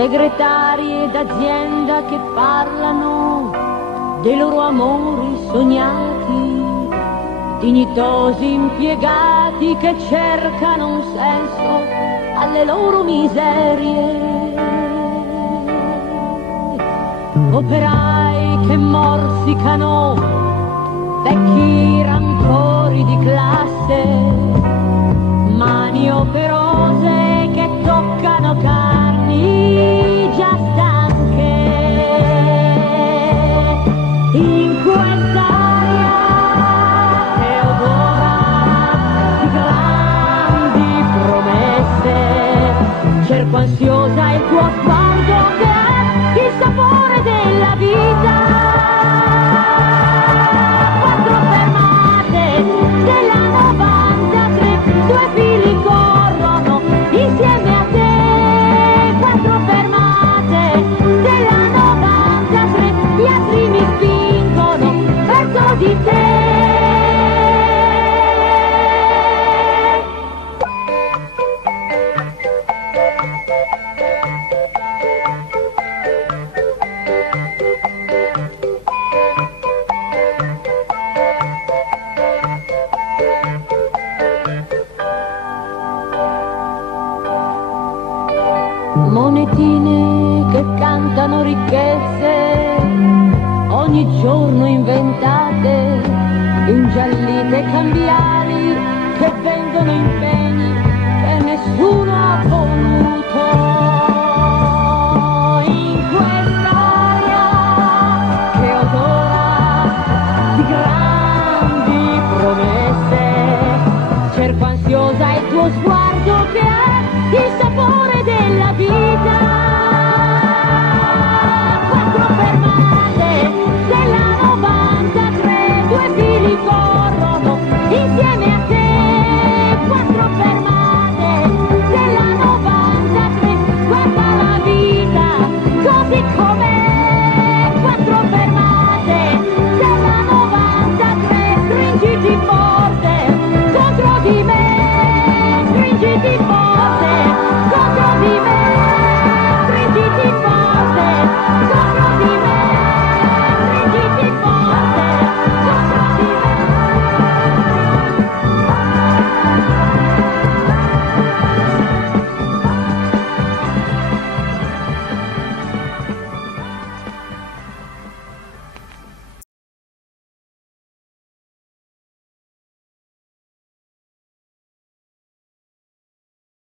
segretarie d'azienda che parlano dei loro amori sognati, dignitosi impiegati che cercano un senso alle loro miserie, operai che morsicano vecchi rancori di classe, mani operose che toccano carni già stanche. In quest'aria che odora di grandi promesse, cerco ansiosa il tuo sguardo che è il sapore della vita. Quattro fermate della 93, due fili corrono insieme a te. Quattro fermate della 93, gli altri mi spingono verso di te. Monetine che cantano ricchezze, ogni giorno inventate, ingiallite cambiali che vendono impegni che nessuno ha voluto.